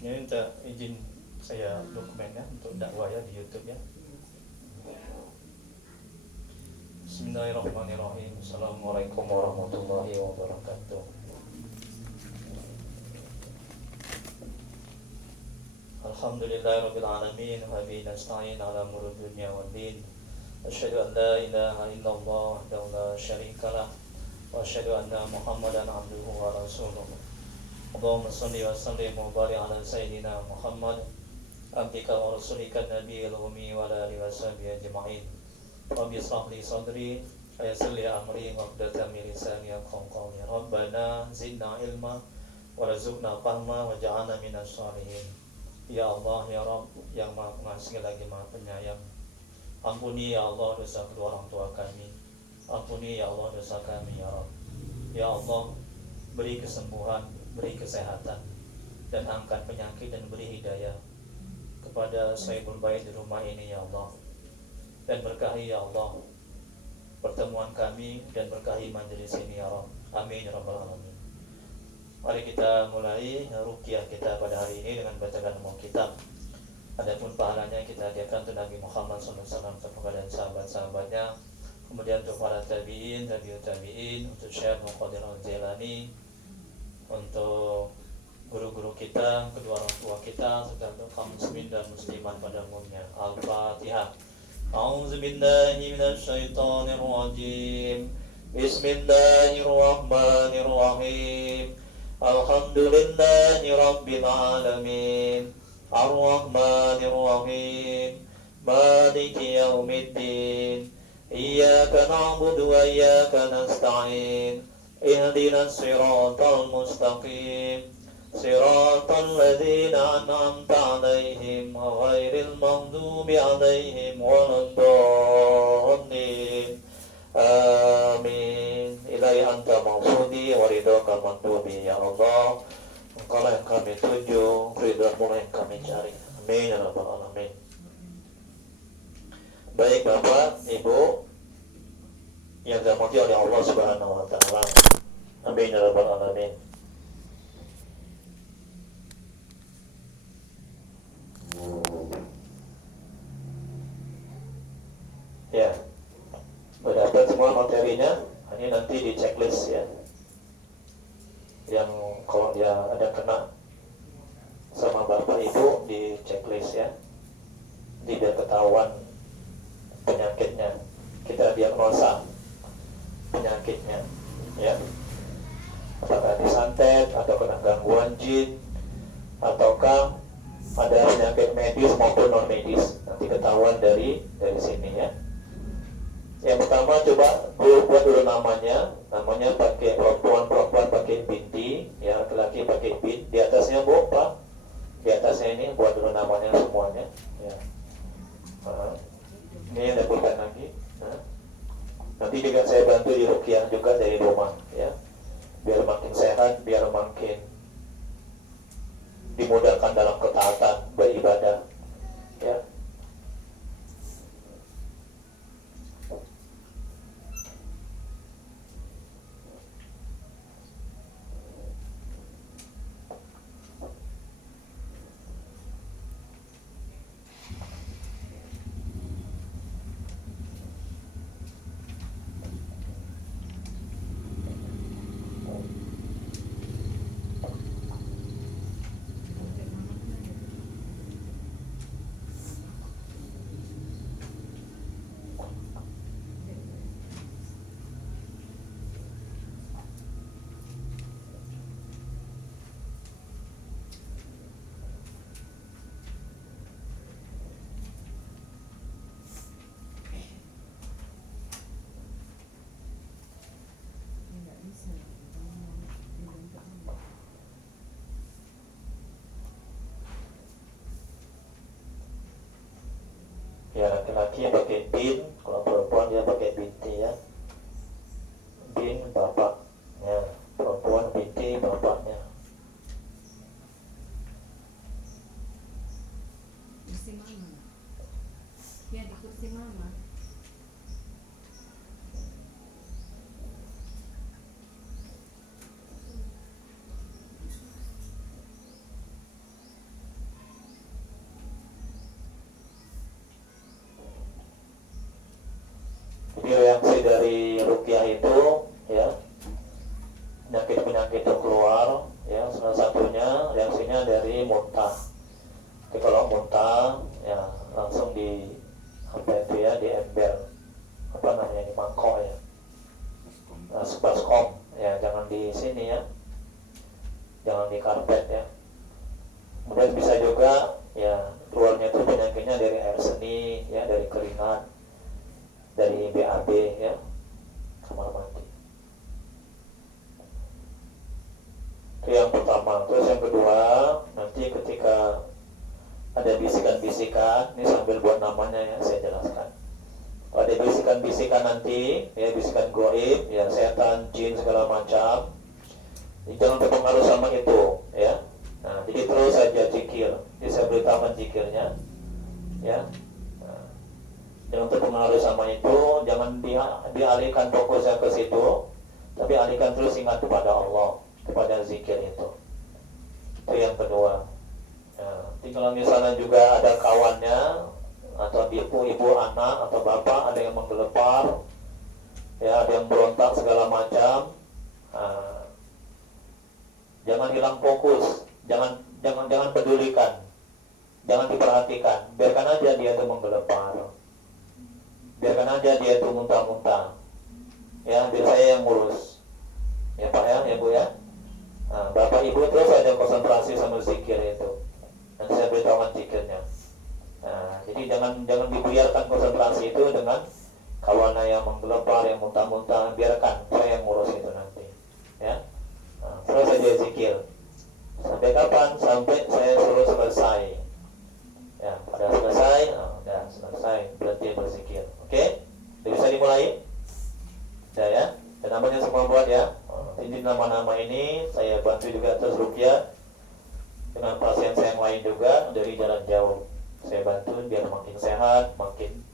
Ini minta izin saya dokumennya untuk dakwah ya di YouTube ya. Bismillahirrahmanirrahim. Assalamualaikum warahmatullahi wabarakatuh. Alhamdulillahirabbil alamin wa bihi nasta'in ala umuri dunya waddin. Asyhadu an la ilaha illallah wahdahu la syarikalah wa asyhadu anna Muhammadan abduhu wa rasuluh. Allahumma shalli wa sallim wa barik ala sayyidina Muhammad abdika wa rasulika nabiyil ummi wa ala alihi wa sahbihi ajma'in. Rabbi shrah li sadri wa yassir li amri wahlul min lisani yafqahu qawli. Rabbana zidna ilma warzuqna fahma waj'alna minas shalihin. Ya Allah ya Rabb yang Maha Pengasih lagi Maha Penyayang, ampuni ya Allah dosa kedua orang tua kami. Ampuni ya Allah dosa kami ya Rabb. Ya Allah, beri kesembuhan, beri kesehatan, dan angkat penyakit dan beri hidayah kepada Saibul Bait di rumah ini ya Allah. Dan berkahi ya Allah pertemuan kami dan berkahi majelis ini ya Rabb. Amin ya Rabbal Alamin. Mari kita mulai ruqyah kita pada hari ini dengan bacaan kitab. Adapun pahalanya kita hadiahkan untuk Nabi Muhammad SAW kepada sahabat-sahabatnya, kemudian untuk para tabi'in, tabi'ut tabi'in, untuk Syekh Muqaddir Al-Jailani, untuk guru-guru kita, kedua orang tua kita, serta untuk kaum muslimin dan muslimat pada umumnya. Al-Fatihah. A'udzubillahi minasyaitonir rajim. Bismillahirrahmanirrahim. Alhamdulillahi rabbil alamin. Ar-Rahmanir Rahim. Maliki yaumiddin. Iyyaka na'budu wa iyyaka nasta'in. Ihdinas siratal mustaqim. Siratal ladzina an'amta 'alaihim ghairil maghdubi 'alaihim waladdallin. Amin. Ilahi anta ma'budi wa ridhaka mandubi ya Allah. Engkaulah yang kami tuju, ridhamu yang kami cari. Amin ya rabbal alamin. Baik Bapak, Ibu yang dirahmati oleh Allah Subhanahu wa taala. Amin ya rabbal alamin. Ya. Sudah dapat semua materinya, ini nanti di checklist ya. Yang kalau dia ada kena sama Bapak Ibu di checklist ya. Tidak ketahuan penyakitnya, kita diagnosa penyakitnya ya. Apakah disantet atau kena gangguan jin ataukah ada penyakit medis maupun non medis, nanti ketahuan dari sini ya. Yang pertama coba buat dulu namanya pakai perempuan pakai binti, ya laki-laki pakai bin. Di atasnya Bu, Pak, di atasnya ini buat dulu namanya semuanya. Ya. Ini yang dapurkan lagi. Nanti juga saya bantu di ruqyah juga dari rumah, ya, biar makin sehat, biar makin dimudahkan dalam ketaatan beribadah, ya. Ya, laki-laki pakai bin, kalau perempuan dia pakai binti ya. Bin bapaknya, perempuan binti bapaknya. Kursi mama. Ya di kursi mama. penyakit-penyakit yang keluar, ya salah satunya reaksinya dari muntah. Jadi kalau muntah ya langsung di apa itu ya, di ember apa namanya, di mangkok ya, baskom ya, jangan di sini ya, jangan di karpet ya. Kemudian bisa juga ya keluarnya itu penyakitnya dari air seni ya, dari keringat, dari BAB ya, kamar mandi. Itu yang pertama. Terus yang kedua, nanti ketika ada bisikan-bisikan, ini sambil buat namanya ya, saya jelaskan. Kalau ada bisikan-bisikan nanti, ya bisikan goib, ya setan, jin segala macam, jangan terpengaruh sama itu, ya. Nah, jadi terus saja zikir. Jadi saya beritahukan zikirnya, ya. Nah, jangan terpengaruh sama itu, jangan dialihkan fokusnya ke situ, tapi alihkan terus ingat kepada Allah, kepada zikir itu. Itu yang kedua. Nah, kalau misalnya juga ada kawannya atau ibu anak atau bapak ada yang menggelepar, ya ada yang berontak segala macam, jangan hilang fokus, jangan pedulikan, jangan diperhatikan, biarkan aja dia itu menggelepar, biarkan aja dia itu muntah-muntah, ya biar saya yang ngurus, ya Pak ya Bu ya. Nah, bapak ibu terus ada konsentrasi sama zikir itu. Nanti saya beritahukan zikirnya. Nah, jadi jangan dibiarkan konsentrasi itu dengan kawannya yang menggelepar, yang muntah-muntah, biarkan saya yang ngurus itu nanti. Ya, nah, terus saja zikir. Sampai kapan? Sampai saya suruh selesai. Ya, pada selesai, udah selesai, berhenti berzikir. Oke? Jadi bisa dimulai? Udah ya? Dan namanya semua buat ya. Ini nama-nama ini saya bantu juga terus ruqyah dengan pasien saya yang lain juga dari jalan jauh. Saya bantu biar makin sehat, makin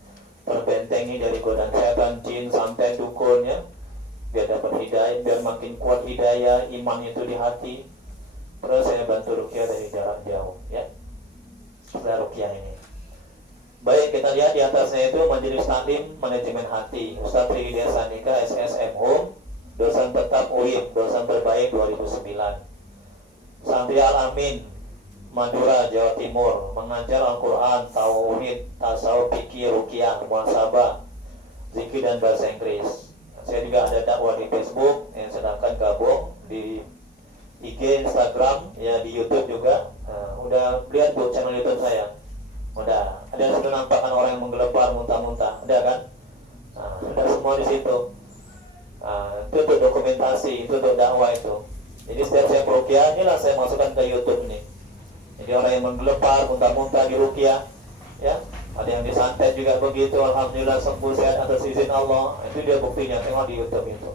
terbentengi dari godaan setan, jin sampai dukun ya. Biar dapat hidayah, biar makin kuat hidayah, iman itu di hati. Terus saya bantu ruqyah dari jarak jauh ya. Sudah ruqyah ini. Baik, kita lihat di atasnya itu Majelis Taklim Manajemen Hati, Ustaz Tri Desa Nikah SSM Home, dosen tetap UIN, dosen terbaik 2009. Santri Al-Amin, Madura, Jawa Timur, mengajar Al-Quran, Tauhid, Tasawuf, Fikih, Ruqyah, Muhasabah, Zikir dan Bahasa Inggris. Saya juga ada dakwah di Facebook, yang sedangkan gabung di IG, Instagram, ya di YouTube juga. Nah, udah lihat Bu channel YouTube saya? Udah. Ada sudah nampak kan orang yang menggelepar, muntah-muntah, udah kan? Nah, udah semua di situ. Itu untuk dokumentasi, itu untuk dakwah itu. Jadi setiap saya ruqyah, inilah saya masukkan ke YouTube nih. Jadi orang yang menggelepar, muntah-muntah di ruqyah, ya, ada yang disantet juga begitu, alhamdulillah sembuh sehat atas izin Allah. Itu dia buktinya, tengok di YouTube itu.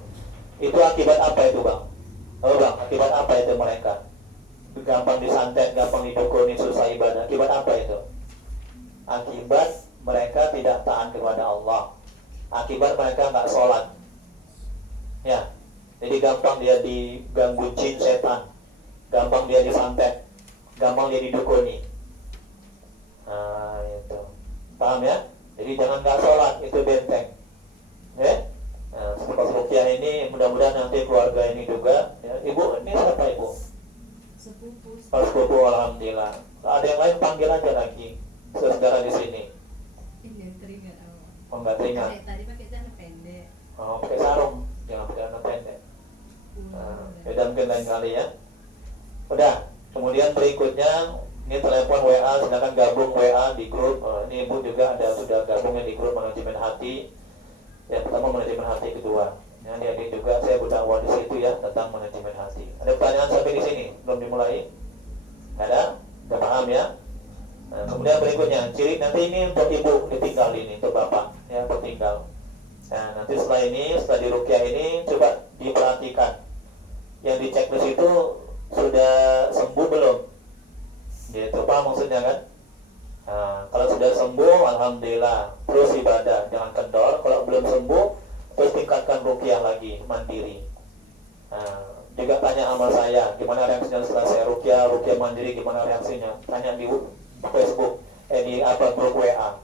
Itu akibat apa itu Bang? Oh Bang, akibat apa itu mereka? Gampang disantet, gampang didukuni, susah ibadah. Akibat apa itu? Akibat mereka tidak taat kepada Allah. Akibat mereka nggak sholat. Ya, jadi gampang dia diganggu jin setan, gampang dia disantet, gampang dia didukuni. Nah itu, paham ya? Jadi jangan nggak sholat, itu benteng. Ya, nah, pas ruqyah ini mudah-mudahan nanti keluarga ini juga. Ya. Ibu, ini siapa ibu? Sepupu. Sepupu, alhamdulillah. Ada yang lain panggil aja lagi, saudara di sini. Ini teringat awal. Oh nggak teringat. Tadi pakai celana pendek. Oh pakai sarung, jangan pakai celana pendek. Beda mungkin lain kali ya. Udah. Kemudian berikutnya ini telepon WA, sedangkan gabung WA di grup. Ini ibu juga ada sudah gabung di grup manajemen hati. Yang pertama manajemen hati, kedua. Ya, ini juga saya berdakwah di situ ya tentang manajemen hati. Ada pertanyaan sampai di sini belum dimulai? Ada? Sudah paham ya? Nah, kemudian berikutnya ciri nanti ini untuk ibu ditinggal ini untuk bapak ya tertinggal. Nah nanti setelah ini setelah di ruqyah ini coba diperhatikan yang di checklist itu sudah sembuh belum? Gitu paham maksudnya kan? Nah, kalau sudah sembuh alhamdulillah terus ibadah jangan kendor. Kalau belum sembuh terus tingkatkan ruqyah lagi mandiri. Nah, juga tanya sama saya gimana reaksinya setelah saya ruqyah mandiri gimana reaksinya? Tanya di Facebook, di grup WA.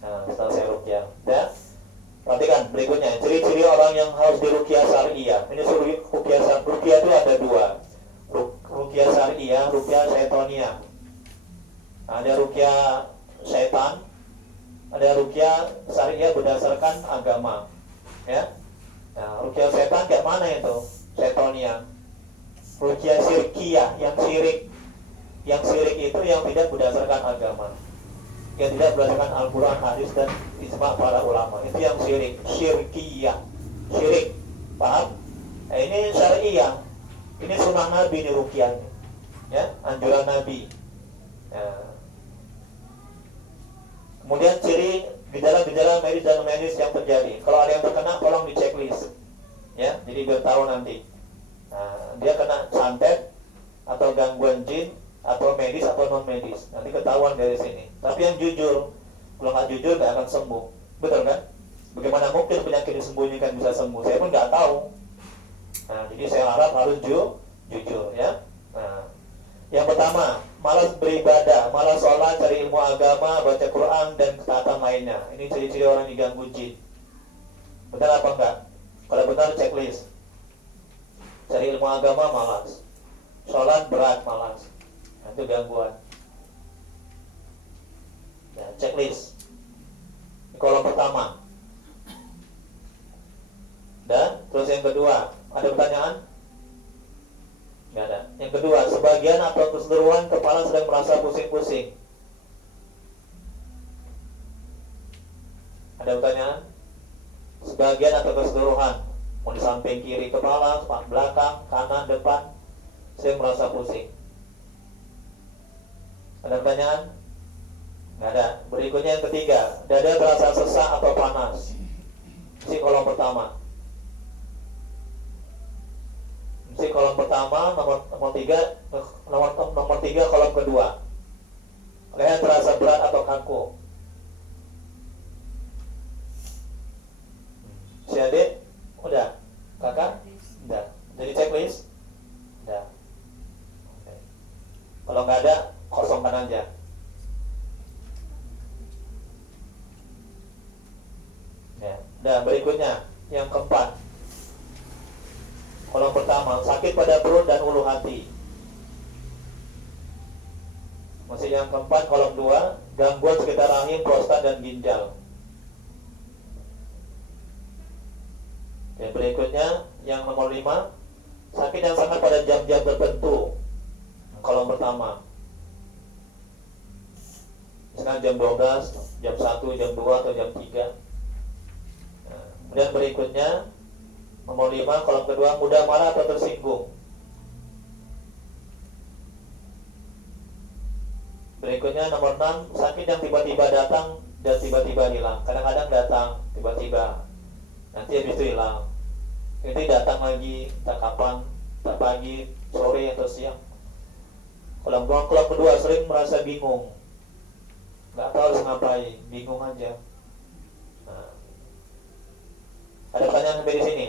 Nah, setelah saya ruqyah. Ya. Perhatikan berikutnya, ciri-ciri orang yang harus diruqyah syariah. Ini ruqyah itu ada dua. Ruqyah syariah, ruqyah syaitonia. Ada ruqyah syaitan, ada ruqyah syariah berdasarkan agama. Ya. Nah, ruqyah syaitan kayak mana itu? Syaitonia. Ruqyah syirkiyah, yang syirik. Yang syirik itu yang tidak berdasarkan agama, yang tidak berdasarkan Al-Quran, hadis dan ijma para ulama. Itu yang syirik, syirkiyah, syirik. Paham? Nah, ini syariah. Ini sunnah Nabi, ini ruqyahnya, ya, anjuran Nabi. Nah, kemudian ciri gejala-gejala medis dan medis yang terjadi. Kalau ada yang terkena, tolong di checklist, ya. Jadi biar tahu nanti. Nah, dia kena santet atau gangguan jin atau medis atau non medis, nanti ketahuan dari sini. Tapi yang jujur, kalau nggak jujur nggak akan sembuh, betul kan? Bagaimana mungkin penyakit disembunyikan bisa sembuh? Saya pun nggak tahu. Nah, jadi saya harap harus jujur, ya. Nah, yang pertama, malas beribadah, malas sholat, cari ilmu agama, baca Quran dan ketaatan lainnya. Ini ciri-ciri orang diganggu jin. Benar apa enggak? Kalau benar checklist. Cari ilmu agama malas, sholat berat malas. Itu gangguan. Ya, checklist. Ini kolom pertama. Dan terus yang kedua, ada pertanyaan? Nggak ada. Yang kedua, sebagian atau keseluruhan kepala sedang merasa pusing-pusing. Ada pertanyaan? Sebagian atau keseluruhan, mau di samping kiri kepala, belakang, kanan, depan, sedang merasa pusing. Ada pertanyaan? Nggak ada. Berikutnya yang ketiga, dada terasa sesak atau panas. Ini kolom pertama. Ini kolom pertama, nomor tiga kolom kedua. Leher terasa berat atau kaku. Si adik, udah. Kakak, udah. Jadi checklist, udah. Oke. Kalau nggak ada, kosongkan aja. Ya. Dan berikutnya yang keempat, kolom pertama, sakit pada perut dan ulu hati. Masih yang keempat, kolom 2, gangguan sekitar rahim, prostat dan ginjal. Dan berikutnya yang nomor 5, sakit yang sangat pada jam-jam tertentu. Kolom pertama, misalkan jam 12, jam 1, jam 2, atau jam 3. Nah, kemudian berikutnya nomor 5, kolom kedua, mudah marah atau tersinggung. Berikutnya nomor 6, sakit yang tiba-tiba datang dan tiba-tiba hilang. Kadang-kadang datang tiba-tiba, nanti habis itu hilang. Nanti datang lagi, tak kapan, tak pagi, sore atau siang. Kolom kedua, sering merasa bingung, nggak tahu harus ngapain, bingung aja. Nah, ada pertanyaan sampai di sini?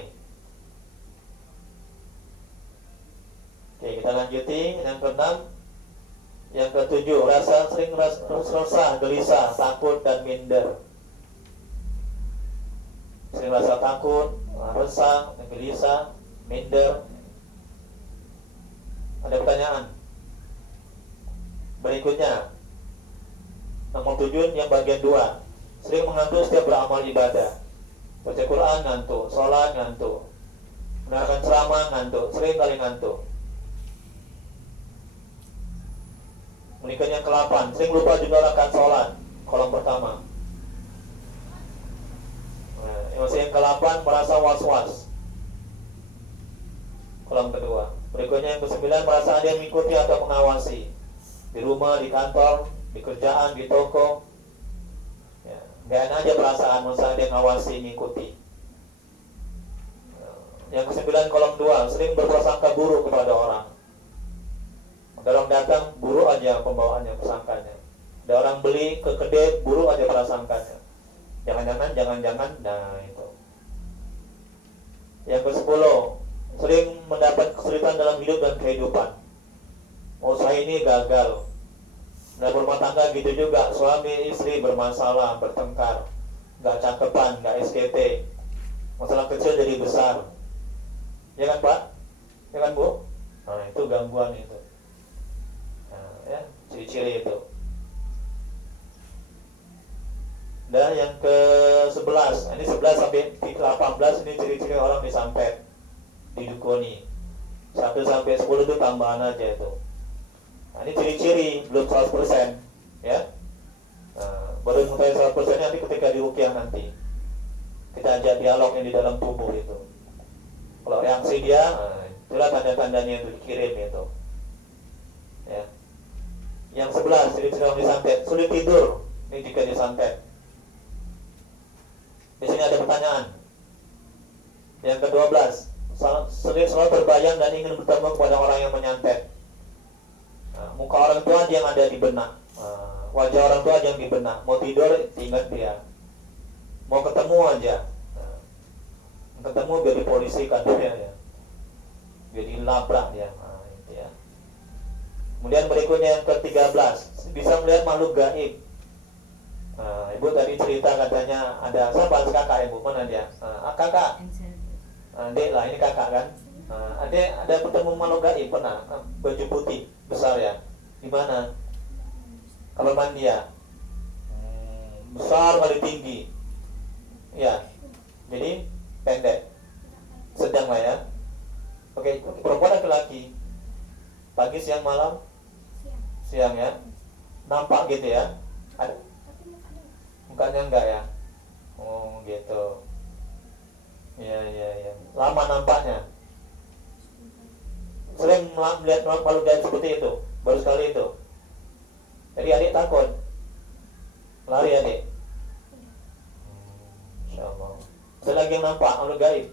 Oke, kita lanjuti yang ke-6. Yang ke-7, sering resah, gelisah, takut dan minder. Sering rasa takut, resah, gelisah, minder. Ada pertanyaan? Berikutnya nomor 7 yang bagian 2, sering mengantuk setiap beramal ibadah. Baca Quran ngantuk, sholat ngantuk, mendengarkan ceramah ngantuk, sering kali ngantuk. Berikutnya yang ke-8, sering lupa juga rakaat sholat. Kolom pertama. Nah, yang ke-8, merasa was-was. Kolom kedua. Berikutnya yang ke-9, merasa ada yang mengikuti atau mengawasi. Di rumah, di kantor, di kerjaan, di toko. Ya, gak enak aja perasaan, masa ada yang ngawasi, mengikuti. Yang ke-9, kolom 2, sering berprasangka buruk kepada orang. Ada orang datang, buruk aja pembawaannya, persangkanya. Ada orang beli ke kedai, buruk aja prasangkanya. Jangan-jangan, nah itu. Yang ke-10, sering mendapat kesulitan dalam hidup dan kehidupan. Usaha ini gagal. Dalam rumah tangga gitu juga, suami istri bermasalah, bertengkar. nggak cakepan, nggak SKT, masalah kecil jadi besar, ya kan Pak, ya kan Bu? Nah itu gangguan itu, nah, ya ciri-ciri itu. Dan yang ke-11, ini 11 sampai 18 ini ciri-ciri orang disantet, didukuni. 1 sampai 10 itu tambahan aja itu. Nah, ini ciri-ciri belum 100%, ya. Nah, baru mulai 100% nanti ketika diruqyah nanti. Kita ajak dialog yang di dalam tubuh itu. Kalau reaksi dia, nah, itulah tanda-tandanya itu dikirim itu. Ya. Yang 11 ciri-ciri orang disantet, sulit tidur. Ini jika disantet. Di sini ada pertanyaan. Yang ke-12, selalu terbayang dan ingin bertemu kepada orang yang menyantet. Nah, muka orang tua aja yang ada di benak, wajah orang tua aja yang di benak. Mau tidur ingat dia, mau ketemu aja, ketemu biar dipolisikan dia, ya. Biar dilabrak dia. Nah, itu ya. Kemudian berikutnya yang ke-13, bisa melihat makhluk gaib. Nah, Ibu tadi cerita katanya ada siapa kakak Ibu, mana dia? Kakak, adik lah, ini kakak kan? Adik ada bertemu makhluk gaib pernah? Baju putih besar ya? Di mana? Kamar mandi ya? Besar kali tinggi, ya. Jadi pendek, sedang lah ya. Oke, perempuan laki-laki, pagi, siang, malam? Siang ya. Nampak gitu ya? Ada? Mukanya enggak ya? Oh gitu. Ya. Lama nampaknya. Sering melihat makhluk gaib seperti itu. Baru sekali itu. Jadi adik takut. Lari adik. Insyaallah. Ada lagi yang nampak makhluk gaib.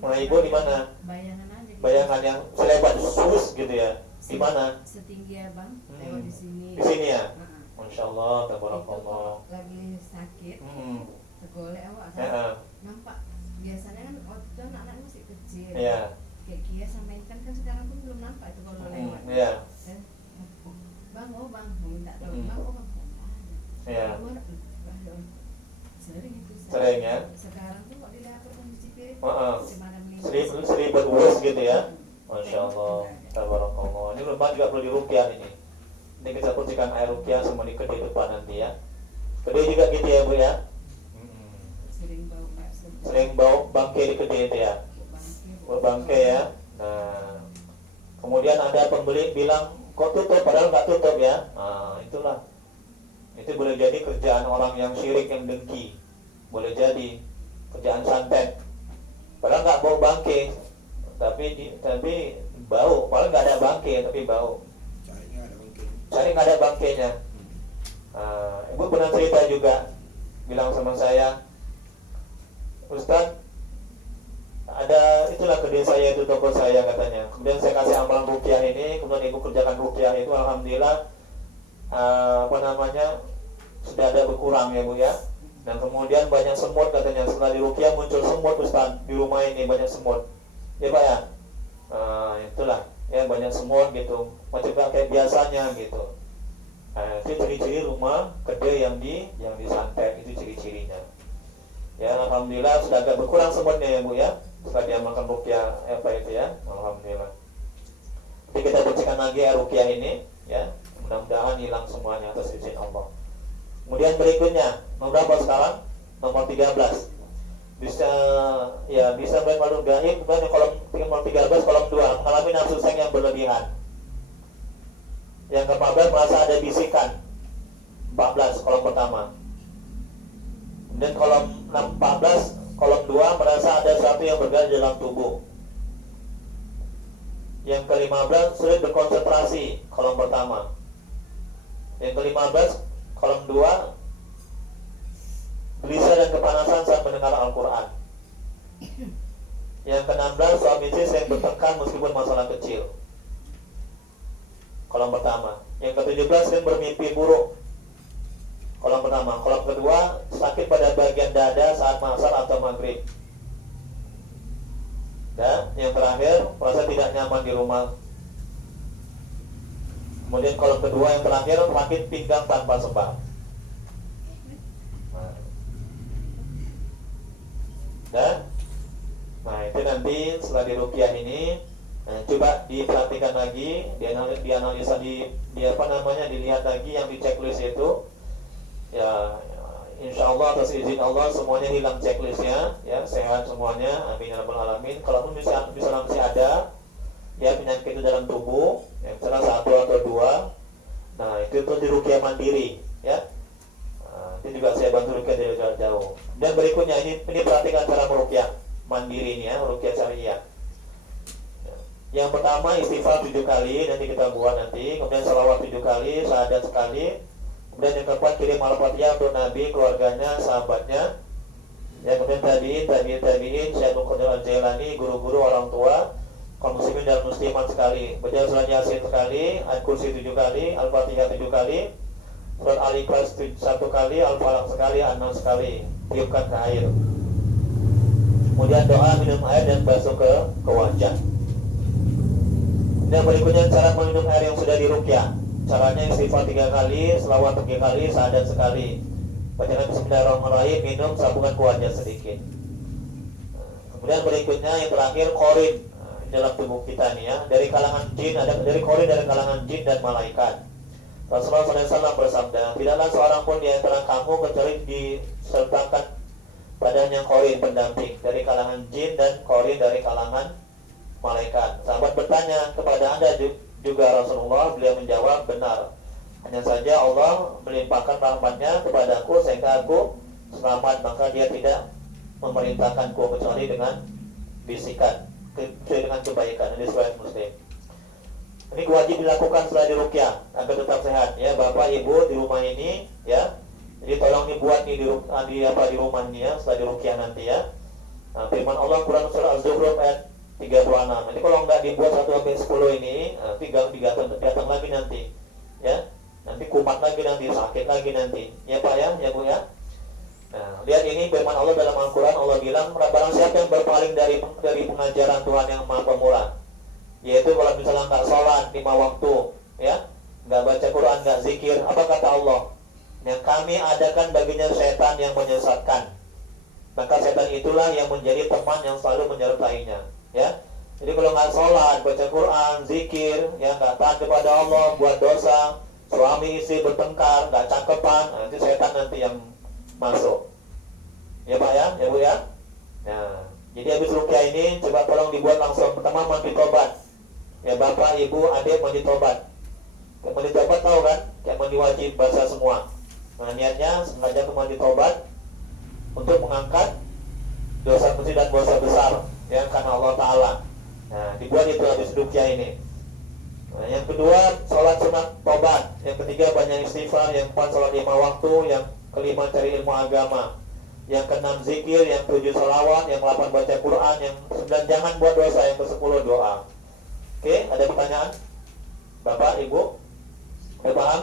Nah, Ibu di mana? Bayangan aja. Gitu. Bayangan yang selebar sus gitu ya. Di mana? Setinggi abang. Lewat di sini. Di sini ya. Masya Allah, tabarakallah. Lagi sakit, tergolek awak kan? Ya. Nampak biasanya kan waktu anak-anak masih kecil. Iya. Kayak Kia sama Intan kan sekarang pun belum nampak itu kalau lewat. Iya. Bang, bang, mau minta tolong bang, bang. Iya. Sering itu. Sering ya. Sekarang tuh kok dilaporkan di Cipirit. Seribet urus gitu ya. Masya Allah, tabarakallah. Ini rumah juga perlu diruqyah ini. Ini kita percikan air ruqyah sama di kedai depan nanti ya. Kedai juga gitu ya Bu ya. Sering bau bangke di kedai itu ya. Bangke ya. Nah, kemudian ada pembeli bilang kok tutup padahal nggak tutup ya. Nah, itulah. Itu boleh jadi kerjaan orang yang syirik, yang dengki. Boleh jadi kerjaan santet. Padahal nggak bau bangke, tapi bau. Padahal nggak ada bangke tapi bau. Cari nggak ada bangkainya. Ibu pernah cerita juga, bilang sama saya, Ustaz, ada itulah kedai saya itu, toko saya katanya. Kemudian saya kasih amalan ruqyah ini, kemudian ibu kerjakan ruqyah itu, alhamdulillah, sudah ada berkurang ya Bu ya. Dan kemudian banyak semut katanya, setelah di ruqyah muncul semut Ustaz di rumah ini, banyak semut. Ya Pak ya. Itulah. Ya banyak semut gitu, macam kayak biasanya gitu. Nah, itu ciri-ciri rumah kedai yang disantet, itu ciri-cirinya. Ya alhamdulillah sudah agak berkurang semutnya ya Bu ya, setelah diamalkan ruqyah apa itu ya, alhamdulillah. Jadi kita bersihkan lagi ya ruqyah ini ya, mudah-mudahan hilang semuanya atas izin Allah. Kemudian berikutnya nomor berapa sekarang? Nomor 13. Bisa melihat makhluk gaib. Kemudian kolom 13 kolom 2 mengalami nafsu sayang yang berlebihan. Yang ke-14 merasa ada bisikan. 14 kolom pertama. Kemudian kolom 14 kolom 2 merasa ada sesuatu yang bergerak di dalam tubuh. Yang ke-15 sulit berkonsentrasi kolom pertama. Yang ke-15 kolom 2 gelisah dan kepanasan saat mendengar Al-Quran. Yang ke-16 suami istri sering bertengkar meskipun masalah kecil. Kolom pertama. Yang ke-17 sering bermimpi buruk. Kolom pertama. Kolom kedua sakit pada bagian dada saat asar atau maghrib. Dan yang terakhir merasa tidak nyaman di rumah. Kemudian kolom kedua yang terakhir sakit pinggang tanpa sebab. Dan nah itu nanti setelah diruqyah ini coba diperhatikan lagi, dianalisa dilihat lagi yang di checklist itu. Ya, insya Allah atas izin Allah semuanya hilang checklistnya, ya sehat semuanya, amin ya rabbal alamin. Kalaupun misalnya masih ada ya penyakit itu dalam tubuh, yang misalnya 1 atau 2, nah itu tuh di ruqyah mandiri, ya. Ini juga saya bantu ruqyah dari jauh. Dan berikutnya ini perhatikan cara meruqyah mandiri ini ya, ruqyah syariah. Yang pertama istighfar 7 kali, nanti kita buat nanti. Kemudian salawat 7 kali, syahadat sekali. Kemudian yang keempat kirim al-fatihah untuk Nabi, keluarganya, sahabatnya. Yang kemudian tabi'in, Syaikhul Qadir Al-Jailani, guru-guru, orang tua, kaum muslimin dan muslimat sekali. Baca surat Yasin sekali, Al-Kursi 7 kali, Al-Fatihah 7 kali, surat Al-Ikhlas 1 kali, Al-Falaq sekali, An-Nas sekali. Tiupkan ke air. Kemudian doa, minum air dan basuh ke wajah. Dan berikutnya cara meminum air yang sudah diruqyah. Caranya istighfar 3 kali, selawat 3 kali, syahadat sekali. Bacakan bismillahirrahmanirrahim, minum, sabungan ke wajah sedikit. Kemudian berikutnya yang terakhir qorin dalam tubuh kita nih ya, dari kalangan jin, ada dari qorin dari kalangan jin dan malaikat. Rasulullah SAW bersabda, tidaklah seorang pun di antara kamu kecuali disertakan padanya qorin pendamping dari kalangan jin dan qorin dari kalangan malaikat. Sahabat bertanya kepada Anda juga Rasulullah, beliau menjawab, benar. Hanya saja Allah melimpahkan rahmat-Nya kepadaku sehingga aku selamat, maka Dia tidak memerintahkanku kecuali dengan bisikan, dengan kebaikan. Ini riwayat Muslim. Ini wajib dilakukan setelah diruqyah agar tetap sehat ya, Bapak Ibu di rumah ini ya. Jadi tolong dibuat nih di rumah ini ya setelah diruqyah nanti ya. Nah, firman Allah Quran surah Az-Zukhruf ayat 36. Nanti kalau nggak dibuat 1-10 ini, datang lagi nanti, ya. Nanti kumat lagi nanti, sakit lagi nanti, ya Pak ya Bu ya. Nah, lihat ini firman Allah dalam Al-Quran. Allah bilang, barang siapa yang berpaling dari pengajaran Tuhan yang Maha Pemurah, yaitu kalau misalnya nggak sholat 5 waktu, ya, nggak baca Quran, nggak zikir, apa kata Allah? Yang kami adakan baginya setan yang menyesatkan. Maka setan itulah yang menjadi teman yang selalu menyertainya. Ya, jadi kalau nggak sholat, baca Quran, zikir, ya nggak taat kepada Allah, buat dosa, suami istri bertengkar, nggak cangkepan, nanti setan nanti yang masuk. Ya Pak ya, ya Bu ya. Nah, jadi habis ruqyah ini coba tolong dibuat langsung pertama mandi tobat. Ya Bapak, Ibu, adik mandi tobat. Kayak mandi tobat tahu kan? Kayak mandi wajib basah semua. Nah niatnya sengaja ke mandi tobat untuk mengangkat dosa kecil dan dosa besar ya karena Allah Ta'ala. Nah dibuat itu habis ruqyah ini. Nah, yang kedua sholat sunat tobat. Yang ketiga banyak istighfar. Yang keempat sholat 5 waktu. Yang kelima cari ilmu agama. Yang keenam zikir. Yang 7 sholawat. Yang 8 baca Quran. Yang 9 jangan buat dosa. Yang ke-10 doa. Oke, ada pertanyaan? Bapak, Ibu udah paham?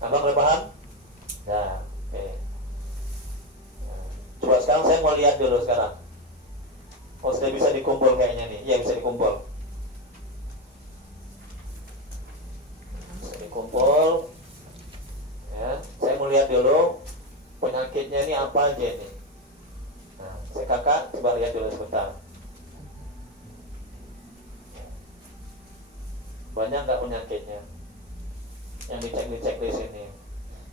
Abang udah paham? Nah, oke. Coba sekarang saya mau lihat dulu sekarang. Oh, sudah bisa dikumpul kayaknya nih. Iya, bisa dikumpul. Bisa dikumpul. Ya, saya mau lihat dulu penyakitnya ini apa aja nih. Nah, saya kakak coba lihat dulu sebentar. Banyak nggak penyakitnya yang dicek di checklist ini?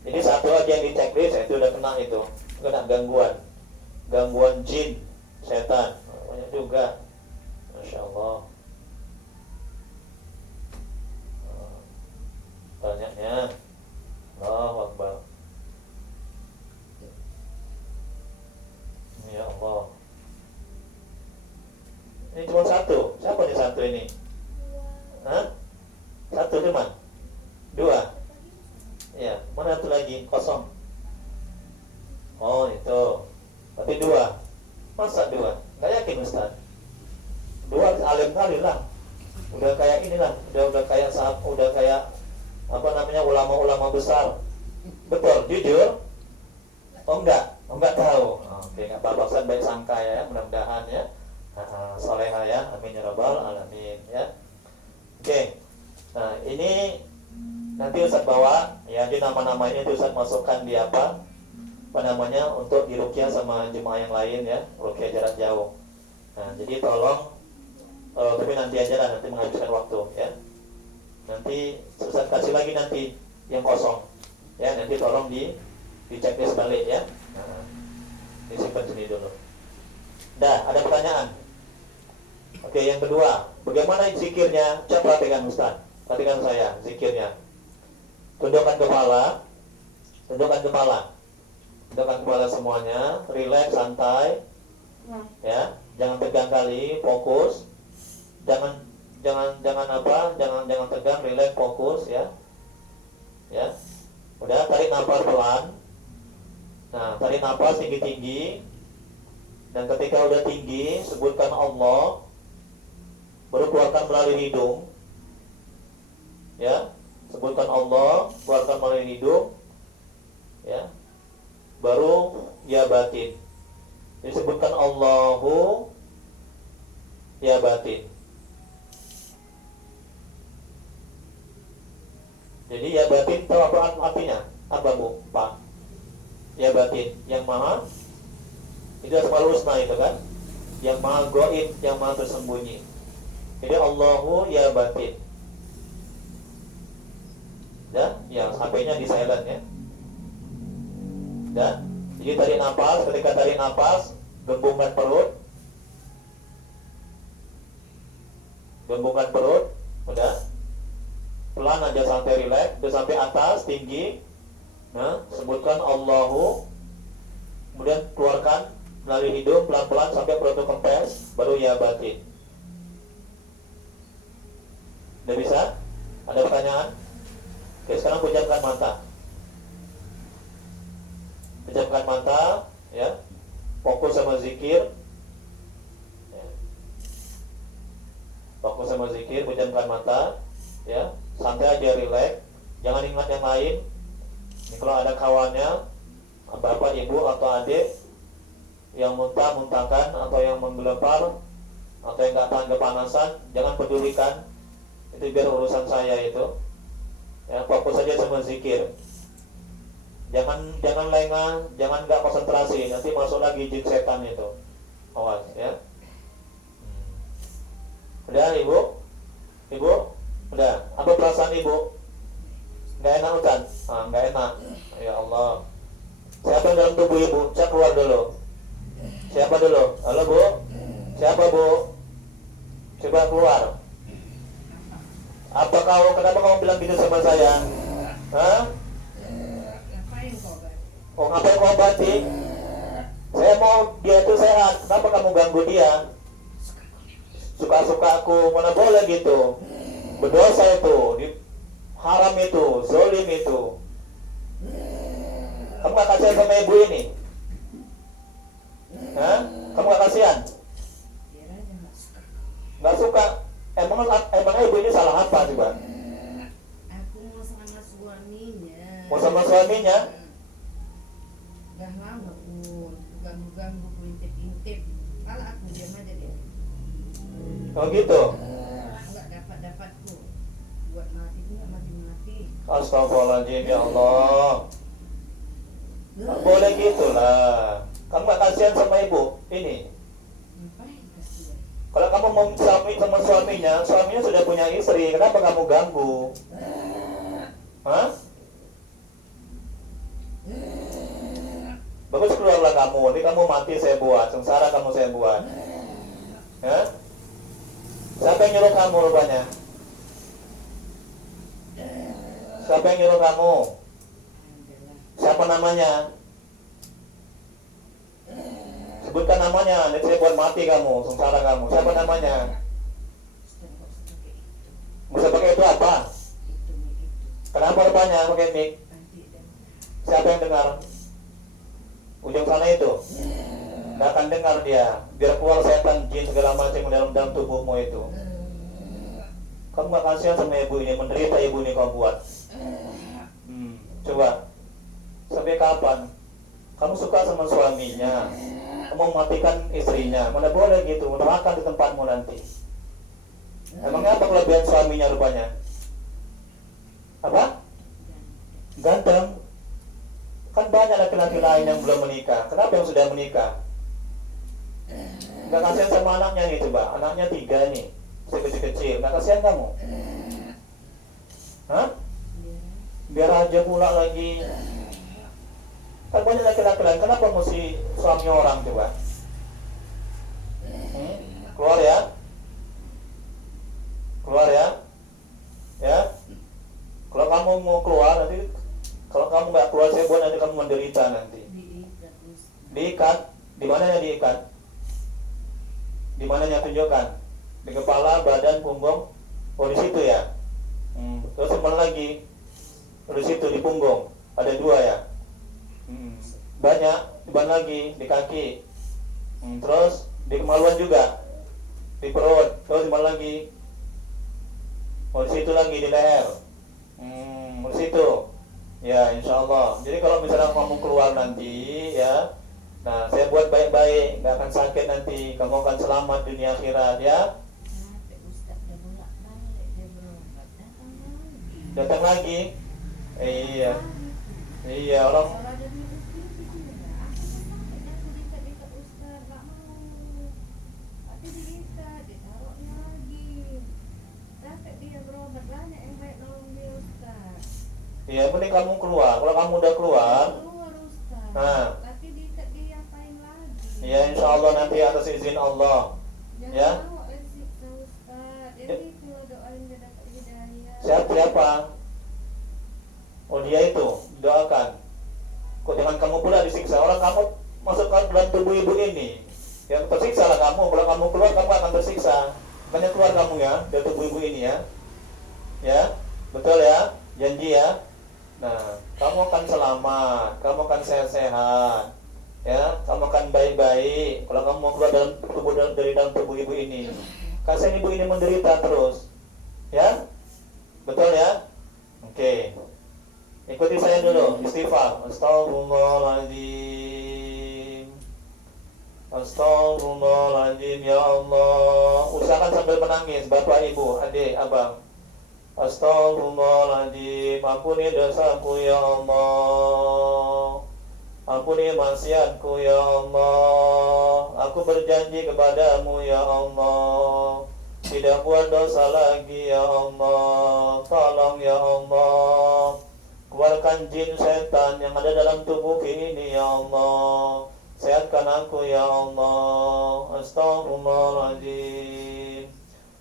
Jadi satu aja yang di checklist itu udah kena gangguan jin, setan. Banyak juga, Masya Allah. Banyaknya. Allahu Akbar. Ya Allah. Ini cuma satu. Siapa nih satu ini? Hah? Satu cuma? 2? Ya, mana satu lagi? Kosong. Oh itu. Tapi 2. Masa 2? Gak yakin Ustaz. 2 alim kali lah. Udah kayak inilah. Udah kayak apa namanya, ulama-ulama besar. Betul, jujur. Oh enggak tahu. Oke, enggak apa-apa, Ustaz baik sangka ya, mudah-mudahan ya. Solehah ya, amin ya rabbal alamin ya. Oke. Nah, ini nanti Ustaz bawa ya, di nama-nama ini Ustaz masukkan di apa? untuk diruqyah sama jemaah yang lain ya, ruqyah jarak jauh. Nah, jadi tolong tapi nanti aja lah, nanti menghabiskan waktu ya. Nanti Ustaz kasih lagi nanti yang kosong. Ya, nanti tolong dicek balik ya. Nah, disimpan sini dulu. Dah, ada pertanyaan? Oke, yang kedua, bagaimana zikirnya? Coba perhatikan Ustaz. Perhatikan saya, zikirnya. Tundukkan kepala. Tundukkan kepala semuanya, rileks, santai. Ya, jangan tegang kali, fokus. Jangan tegang, rileks, fokus ya. Ya. Udah, tarik nafas pelan. Nah, tarik nafas tinggi-tinggi. Dan ketika udah tinggi, sebutkan Allah. Baru keluarkan melalui hidung. Ya, sebutkan Allah, keluarkan melalui hidung. Ya. Baru ya batin. Disebutkan Allahu ya batin. Jadi ya batin tahu apa artinya? Apa Bu? Pak. Ya batin, yang maha itu Asmaul Husna itu kan? Yang maha gaib, yang maha tersembunyi. Jadi Allahu ya batin. Dan ya HP-nya di silent ya. Dan jadi tarik nafas, ketika tarik nafas, gembungkan perut. Gembungkan perut, udah. Pelan aja, santai, rileks, udah sampai atas, tinggi. Nah, sebutkan Allahu. Kemudian keluarkan melalui hidung pelan-pelan sampai perut kempes, baru ya batin. Udah bisa? Ada pertanyaan? Oke, sekarang pejamkan mata. Pejamkan mata, ya. Fokus sama zikir. Ya. Fokus sama zikir, pejamkan mata, ya. Santai aja, rileks. Jangan ingat yang lain. Ini kalau ada kawannya, bapak, ibu, atau adik yang muntah-muntahkan atau yang menggelepar atau yang nggak tahan kepanasan, jangan pedulikan. Itu biar urusan saya itu. Ya, fokus saja sama zikir. Jangan lengah, jangan nggak konsentrasi, nanti masuk lagi jin setan itu. Awas ya. Udah ibu? Ibu? Udah. Apa perasaan ibu? Nggak enak kan? Nggak enak. Ya Allah. Siapa yang dalam tubuh ibu? Cek keluar dulu. Siapa dulu? Halo Bu? Siapa Bu? Coba keluar. Kenapa kamu bilang gitu sama saya? Hah? Oh, ngapain kau obati? Saya mau dia itu sehat. Kenapa kamu ganggu dia? Suka-suka aku, mana boleh gitu. Berdosa itu, haram itu, zolim itu. Kamu gak kasihan sama ibu ini? Hah? Kamu gak kasihan? Gak suka. Emangnya ibu ini salah apa coba? Aku mau sama suaminya. Mau sama suaminya? Dah lama pun ganggu-ganggu, ku intip-intip. Kalau aku diam aja dia. Oh gitu. Enggak dapat-dapatku. Buat mati pun enggak mati-mati. Astagfirullahaladzim, ya Allah. Gak boleh gitu lah. Kamu gak kasihan sama ibu ini? Ngapain kasihan? Kalau kamu mau sama suaminya sudah punya istri, kenapa kamu ganggu? Hah? Bagus, keluarlah kamu. Ini kamu mati saya buat, sengsara kamu saya buat. Ya? Siapa yang nyuruh kamu rupanya? Siapa yang nyuruh kamu? Siapa namanya? Sebutkan namanya, nanti saya buat mati kamu, sengsara kamu. Siapa namanya? Bisa pakai itu apa? Kenapa rupanya pakai mic? Siapa yang dengar? Ujung sana itu? Nggak akan dengar dia. Biar keluar setan, jin, segala macam dalam tubuhmu itu. Kamu gak kasihan sama ibu ini, menderita ibu ini kau buat. Coba, sampai kapan? Kamu suka sama suaminya, kamu mematikan istrinya, mana boleh gitu, neraka di tempatmu nanti. Emangnya apa kelebihan suaminya rupanya? Apa? Ganteng. Kan banyak laki-laki lain lain yang belum menikah. Kenapa yang sudah menikah? Nggak kasihan sama anaknya nih coba. Anaknya 3 nih, masih kecil-kecil. Nggak kasihan kamu? Hah? Biar aja pula lagi. Kan banyak laki-laki lain. Kenapa mesti suami orang coba? Keluar ya. Keluar ya. Ya. Kalau kamu mau keluar nanti, kalau kamu nggak keluar saya buat nanti kamu menderita nanti. Diikat. Di mana ya diikat? Di mananya tunjukkan? Di kepala, badan, punggung. Oh di situ ya. Terus kemana lagi? Di situ di punggung. Ada 2 ya. Banyak. Di mana lagi? Di kaki. Terus di kemaluan juga. Di perut. Terus di mana lagi? Oh di situ lagi di leher. Di situ. Ya insya Allah. Jadi kalau misalnya kamu keluar nanti ya, nah saya buat baik-baik, nggak akan sakit nanti, kamu akan selamat dunia akhirat ya. Datang lagi. Iya. Iya orang. Iya, penting kamu keluar. Kalau kamu udah keluar, nah, ya insya Allah nanti atas izin Allah, ya. Siapa? Oh dia itu, doakan. Kok jangan kamu pula disiksa. Orang kamu masukkan dalam tubuh ibu ini, yang tersiksa lah kamu. Kalau kamu keluar, kamu akan tersiksa. Makanya keluar kamu ya dari tubuh ibu ini ya. Ya, betul ya, janji ya. Nah, kamu akan selamat, kamu akan sehat-sehat, ya, kamu akan baik-baik. Kalau kamu mau keluar dari dalam tubuh ibu ini, kasihan ibu ini menderita terus, ya, betul ya? Oke, ikuti saya dulu, istighfar. Astagfirullahaladzim, astagfirullahaladzim, ya Allah. Usahakan sambil menangis, bapak, ibu, adik, abang. Astagfirullahaladzim, ampuni dosaku ya Allah, ampuni maksiatku ya Allah. Aku berjanji kepadamu ya Allah, tidak buat dosa lagi ya Allah. Tolong ya Allah, keluarkan jin setan yang ada dalam tubuh ini ya Allah. Sehatkan aku ya Allah. Astagfirullahaladzim,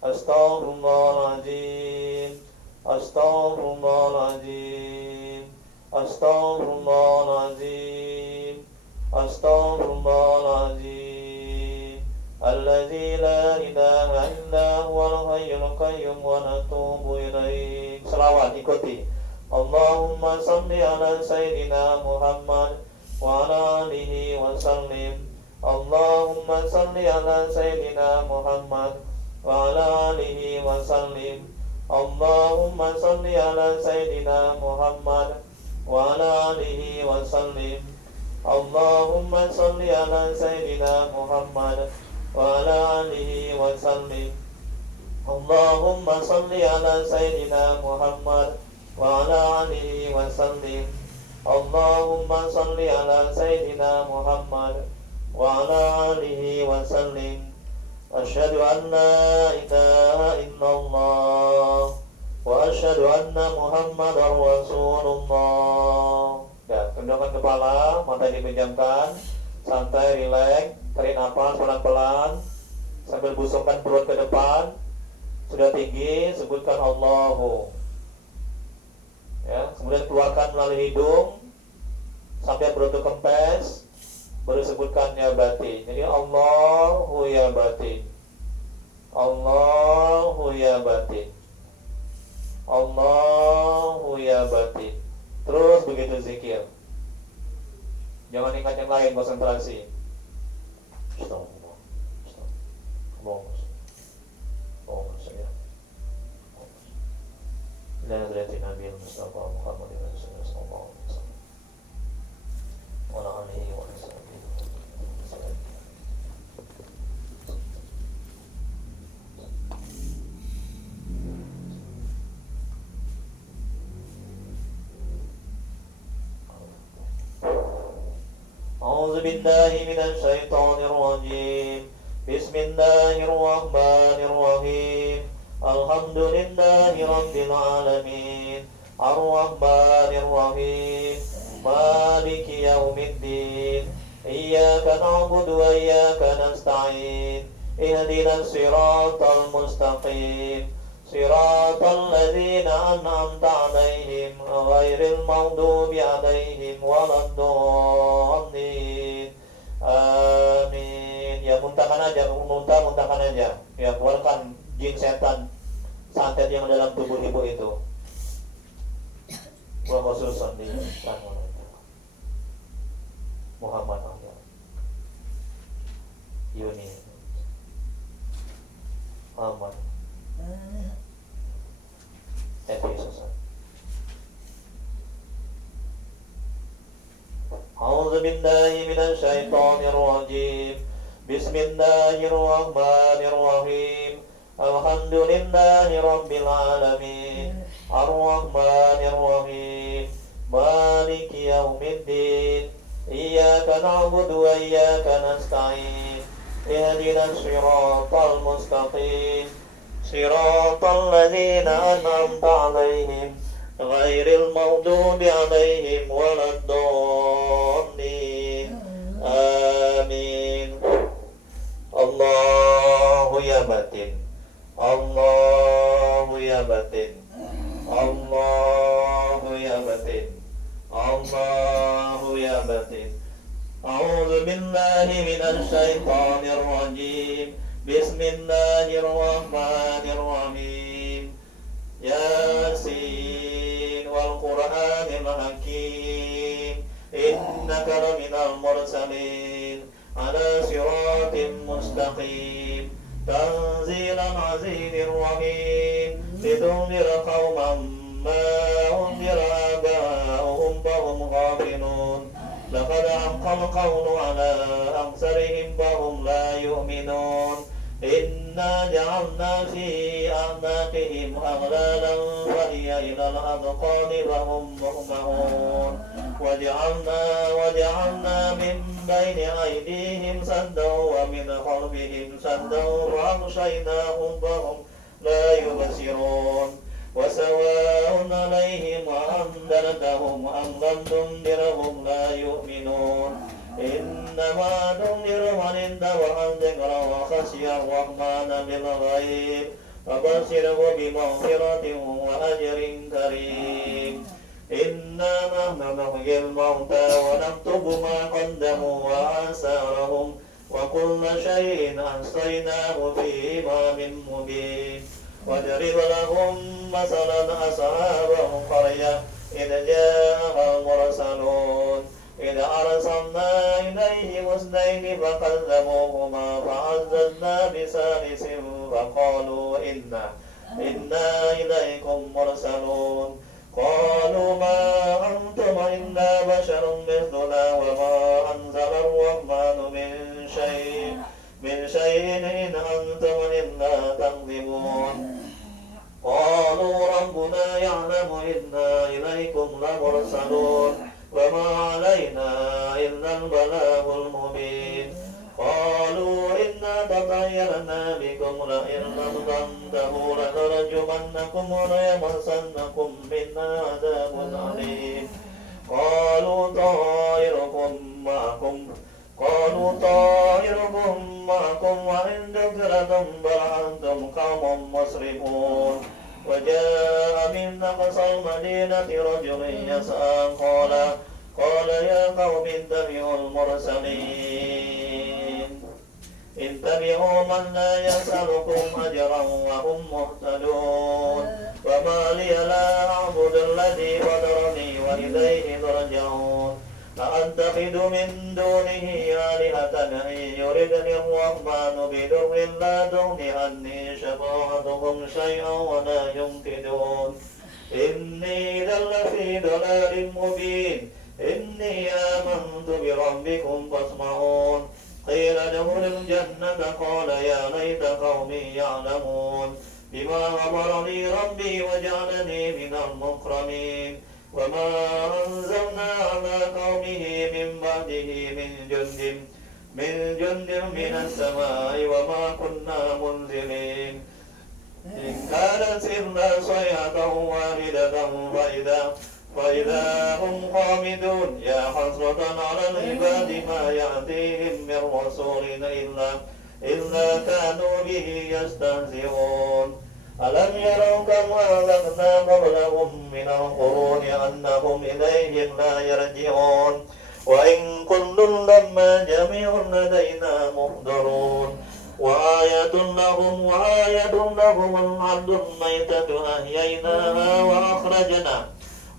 astagfirullahaladzim, astagfirullahaladzim, astagfirullahaladzim, astagfirullahaladzim. Alladzi la ilaha illa huwal hayyul qayyum wa natubu ilaih. Selawat ikuti. Allahumma salli ala sayyidina Muhammad wa ala alihi wa sallim. Allahumma salli ala sayyidina Muhammad wa ala alihi wa sallim. Allahumma salli ala sayyidina Muhammad wa ala alihi wa sallim. Allahumma salli ala sayyidina Muhammad wa ala alihi wa sallim. Allahumma salli ala sayyidina Muhammad wa ala alihi wa sallim. Allahumma salli ala sayyidina Muhammad wa ala alihi wa sallim. Asyhadu an la ilaha illallah wa asyhadu anna Muhammadar Rasulullah. Ya, tundukkan kepala, mata dipejamkan, santai, rileks, tarik nafas pelan-pelan sambil busungkan perut ke depan. Sudah tinggi, sebutkan Allahu. Ya, kemudian keluarkan melalui hidung sampai perut kempes. Baru sebutkan ya batin. Jadi Allahu ya batin, Allahu ya batin, Allahu ya batin. Terus begitu zikir. Jangan ingat yang lain, konsentrasi. Astagfirullah, astagfirullah, Nabi Mustafa Muhammad sallallahu alaihi wasallam wa ala alihi wa sahbihi. بالله من الشيطان الرجيم. بسم الله الرحمن الرحيم. الحمد لله رب العالمين الرحمن الرحيم مالك يوم الدين إياك نعبد وإياك نستعين اهدنا الصراط المستقيم صراط الذين أنعمت عليهم غير المغضوب عليهم ولا الضالين. Amin. Ya muntahkan aja, muntahkan aja. Ya keluarkan jin setan santet yang dalam tubuh ibu itu. Wa khususan di Muhammad Yuni Muhammad Yesus. A'udzu billahi minasy syaithanir rajim. Bismillahirrahmanirrahim. Alhamdulillahi rabbil alamin. Ar-Rahmanir Rahim. Maliki yaumiddin. Iyyaka na'budu wa iyyaka nasta'in. Ihdinas siratal mustaqim. Siratal ladzina an'amta 'alaihim ghairil maghdubi 'alaihim waladdallin. Amin. Allahu ya batin. Allahu ya batin. Allahu ya batin. Allahu ya batin. A'udzu billahi minasy syaithanir rajim. Bismillahirrahmanirrahim. Yasin wal Qur'anil hakim. Innaka laminal mursalin ala siratim mustaqim. Tanzilal azizir rahim. Litunzira qauman ma unzira aba'uhum fahum ghafilun. Laqad haqqal qawlu ala aktharihim fahum la yu'minun. Inna ja'alna fi a'naqihim aghlalan fa hiya ilal adqani fahum muqmahun. Waja'alna min bayni aydihim saddan wa min khalfihim saddan wa aghshaynahum fahum la yubsirun. وسواء عليهم أأنذرتهم أم لم تنذرهم لا يؤمنون. إنما تنذر من اتبع الذكر وخشي الرحمن بالغيب فبشره بمغفرة وأجر كريم. إنا نحن نحيي الموتى ونكتب ما قدموا وآثارهم وكل شيء أحصيناه في إمام مبين. واضرب لهم مثلا أصحاب القرية إذ جاءها المرسلون إذ أرسلنا إليهم اثنين فكذبوهما فعززنا بثالث فقالوا إنا إليكم مرسلون. قالوا ما أنتم إلا بشر مثلنا وما أنزل الرحمن من شيء إن أنتم إلا تكذبون. قالوا ربنا يعلم إنا إليكم لمرسلون وما علينا إلا البلاغ المبين. قالوا إنا تطيرنا بكم لئن لم تنتهوا لنرجمنكم وليمسنكم منا عذاب أليم. قالوا طائركم معكم وإن ذكرتم بل أنتم قوم مسرفون. وجاء من أقصى المدينة رجل يسعى قال يا قوم اتبعوا المرسلين اتبعوا من لا يسألكم أجرا وهم مهتدون. وما لي لا أعبد الذي فطرني وإليه ترجعون. أأتخذ من دونه آلهة إن يردني الرحمن بضر لا تغن عني شفاعتهم شيئا ولا ينقذون. إني إذا لفي ضلال مبين. إني آمنت بربكم فاسمعون. قيل ادخل الجنة قال يا ليت قومي يعلمون بما غفر لي ربي وجعلني من المكرمين. وما أنزلنا على قومه من بعده من جند من السماء وما كنا منزلين إن كانت إلا صيحة واحدة فإذا هم خامدون يا حسرة على العباد ما يأتيهم من رسول إلا كانوا به يستهزئون ألم يروا كم أهلكنا قبلهم من القرون أنهم إليهم لا يرجعون وإن كل لما جميع لدينا محضرون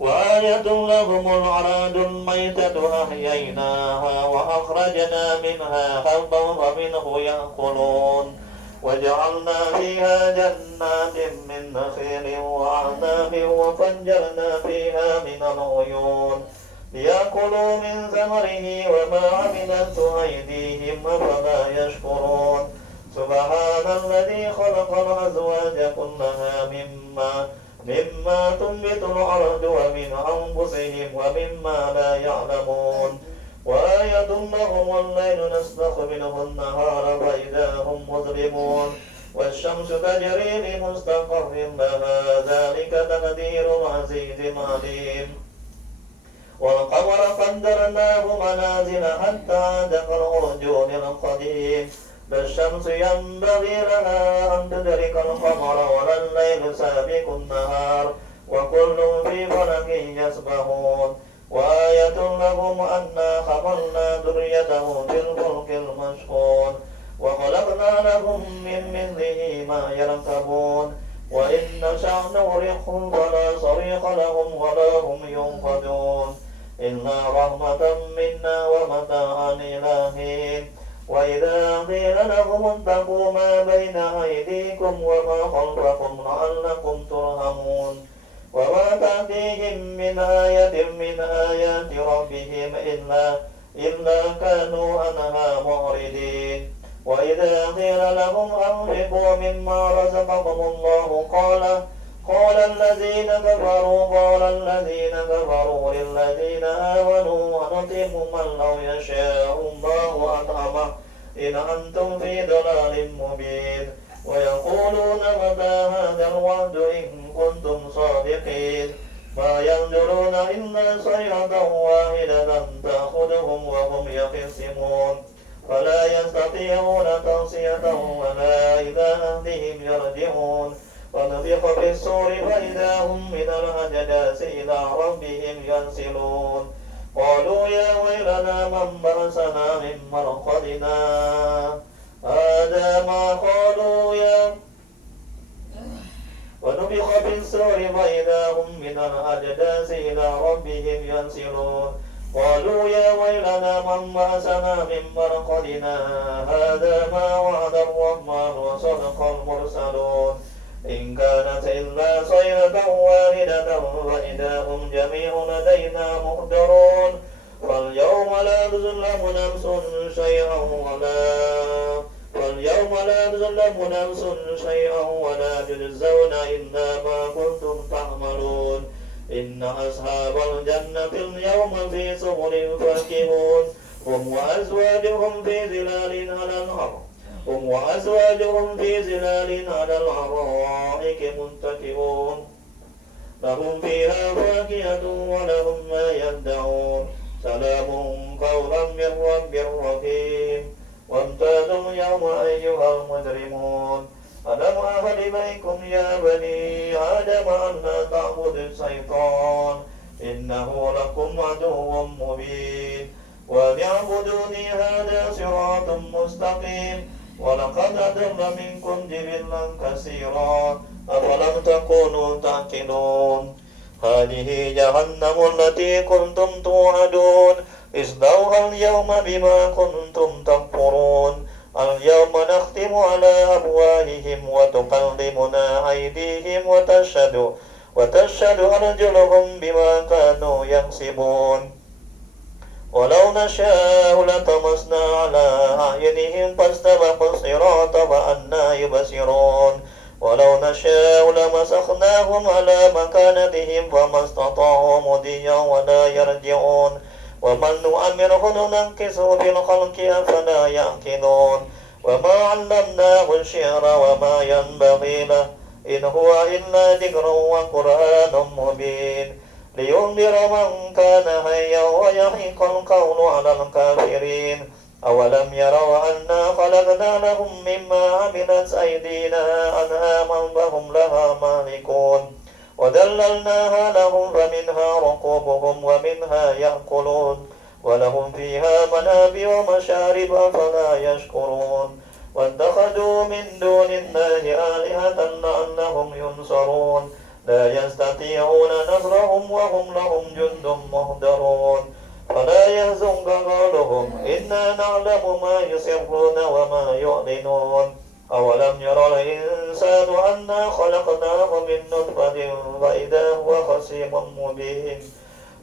وآية لهم الأرض الميتة أحييناها وأخرجنا منها حبا ومنه يأكلون وجعلنا فيها جنات من نخيل وأعناب وفجرنا فيها من العيون ليأكلوا من ثمره وما عملته أيديهم أفلا يشكرون سبحان الذي خلق الأزواج كلها مما تنبت الأرض ومن أنفسهم ومما لا يعلمون وآية لهم الليل نسلخ منه النهار فإذا هم مظلمون والشمس تجري لمستقر لها ذلك تقدير العزيز العليم والقمر قدرناه منازل حتى عاد كالعرجون القديم لا الشمس ينبغي لها أن تدرك القمر ولا الليل سابق النهار وكل في فلك يسبحون وآية لهم أنا حملنا ذريته في الفلك المشحون وخلقنا لهم من مثله ما يركبون وإن نشأ نغرقهم فلا صريخ لهم ولا هم ينقذون إلا رحمة منا ومتاعا إلى حين وإذا قيل لهم اتقوا ما بين أيديكم وما خلفكم لعلكم ترحمون وما تأتيهم من آية من آيات ربهم إلا كانوا عنها معرضين وإذا قيل لهم أنفقوا مما رزقكم الله قال الذين كفروا للذين آمنوا ونطعم من لو يشاء الله أطعمه إن أنتم في ضلال مبين ويقولون متى هذا الوعد إن كنتم صادقين ما ينظرون إلا صيحة واحدة تأخذهم وهم يخصمون فلا يستطيعون توصية ولا إلى أهلهم يرجعون ونفخ في الصور فإذا هم من الأجداث إلى ربهم ينسلون قالوا يا ويلنا من بعثنا من مرقدنا هذا ما قالوا ونفخ في الصور فإذا هم من الأجداث إلى ربهم ينسلون قالوا يا ويلنا من بعثنا من مرقدنا هذا ما وعد الرحمن وصدق المرسلون إن كانت إلا صيحة واحدة فإذا هم جميع لدينا محضرون فاليوم لا تظلم نفس شيئا ولا تجزون إلا ما كنتم تعملون إن أصحاب الجنة اليوم في سرر فاكهون هم وأزواجهم في ظلال على الأرائك متكئون لهم فيها فاكهة ولهم ما يدعون سلام قولا من رب رحيم وامتازوا اليوم أيها المجرمون ألم أعهد إليكم يا بني آدم أن لا تعبدوا الشيطان إنه لكم عدو مبين وأن اعبدوني هذا صراط مستقيم ولقد أضل منكم جبلا كثيرا أفلم تكونوا تعقلون هذه جهنم التي كنتم توعدون اصلوها اليوم بما كنتم تكفرون اليوم نختم على أفواههم وتكلمنا أيديهم وتشهد أرجلهم بما كانوا يكسبون ولو نشاء لطمسنا على أعينهم فاستبقوا الصراط فأنى يبصرون ولو نشاء لمسخناهم على مكانتهم فما استطاعوا مضيا ولا يرجعون ومن نؤمره ننكسه في الخلق أفلا يعقلون وما علمناه الشعر وما ينبغي له إن هو إلا ذكر وقرآن مبين لينذر من كان حيا ويحق القول على الكافرين أولم يروا أنا خلقنا لهم مما عملت أيدينا أنعاما فهم لها مالكون وذللناها لهم فمنها ركوبهم ومنها يأكلون ولهم فيها منابع ومشارب فلا يشكرون واتخذوا من دون الله آلهة لعلهم ينصرون لا يستطيعون نصرهم وهم لهم جند مهدرون فلا يحزنك قولهم إنا نعلم ما يسرون وما يعلنون أولم يرى الإنسان أنا خلقناه من نطفة فإذا هو خصيم مبين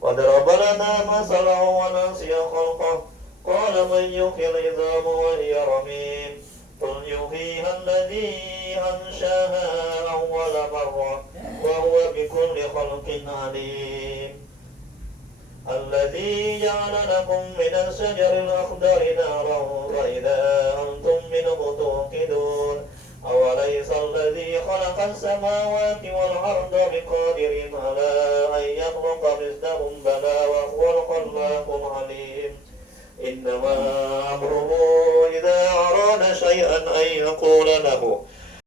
وضرب لنا مثلا ونسي خلقه قال من يحيي العظام وهي رميم قل يحييها الذي أنشاها أول مرة وهو بكل خلق عليم الذي جعل لكم من الشجر الأخضر نارا فإذا أنتم منه توقدون أوليس الذي خلق السماوات والأرض بقادر على أن يخلق مثلهم بلى وهو الخلاق العليم إنما أمره إذا أراد شيئا أن يقول له